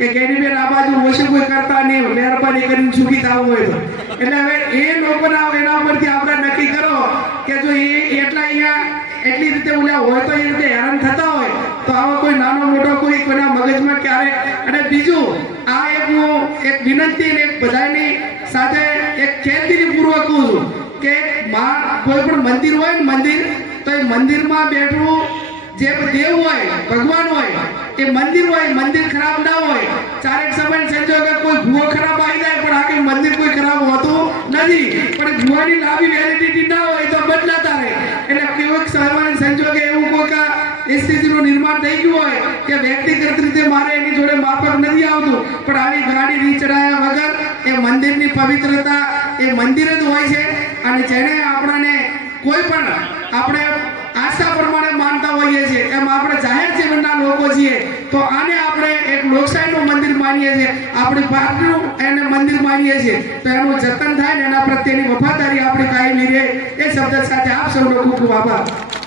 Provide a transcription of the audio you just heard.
કે કેની બેન આ બાજુ ઓછી કોઈ કરતા નહીં, મહેરબાની કરીને ચૂકી થવું હોય તો. એટલે હવે એ લોકોના એના ઉપરથી આપણે નક્કી કરો કે જો એ એટલા અહીંયા એટલી રીતે ઓલા હોય તો એ રીતે હેરાન થતા હોય, તો આવો કોઈ નાનો મોટો કોઈ કોઈના મગજમાં ક્યારેક. અને બીજું, આ એક હું એક વિનંતી એક બધાની સાથે એક ચેતની પૂર્વક કહું છું કે માં કોઈ પણ મંદિર હોય ને મંદિર, તો એ મંદિરમાં બેઠવું જે દેવ હોય, ભગવાન હોય એ મંદિર હોય, મંદિર ખરાબ ના હોય ચારેક સમય સંજોગ કોઈ ભૂવો ખરાબ આવી જાય, પણ આખી મંદિર કોઈ ખરાબ હોતું નથી. પણ ભૂવાની લાંબી વેલિડિટી ના હોય તો બદલાતા રહે. એટલે કેવોક સામાન્ય સંજોગે એવું કોઈક એ સ્થિતિનું નિર્માણ થઈ ગયું હોય, કે વ્યક્તિગત રીતે મારે એની જોડે માફક નથી આવતું. પણ આવી ગાડી રીચડાયા વગર એ મંદિરની પવિત્રતા એ મંદિર જ હોય છે. અને જેને આપણને કોઈ પણ આપણે એમ આપણે જાહેર જીવનના લોકો છીએ, તો આને આપણે એક લોકશાહીનું મંદિર માનીએ છીએ. આપણી પાર્ટીનું એને મંદિર માનીએ છીએ. તો એનું જતન થાય ને એના પ્રત્યેની વફાદારી આપણી કાયમી રહે. એ શબ્દ સાથે આપ સૌનો ખૂબ ખૂબ આભાર.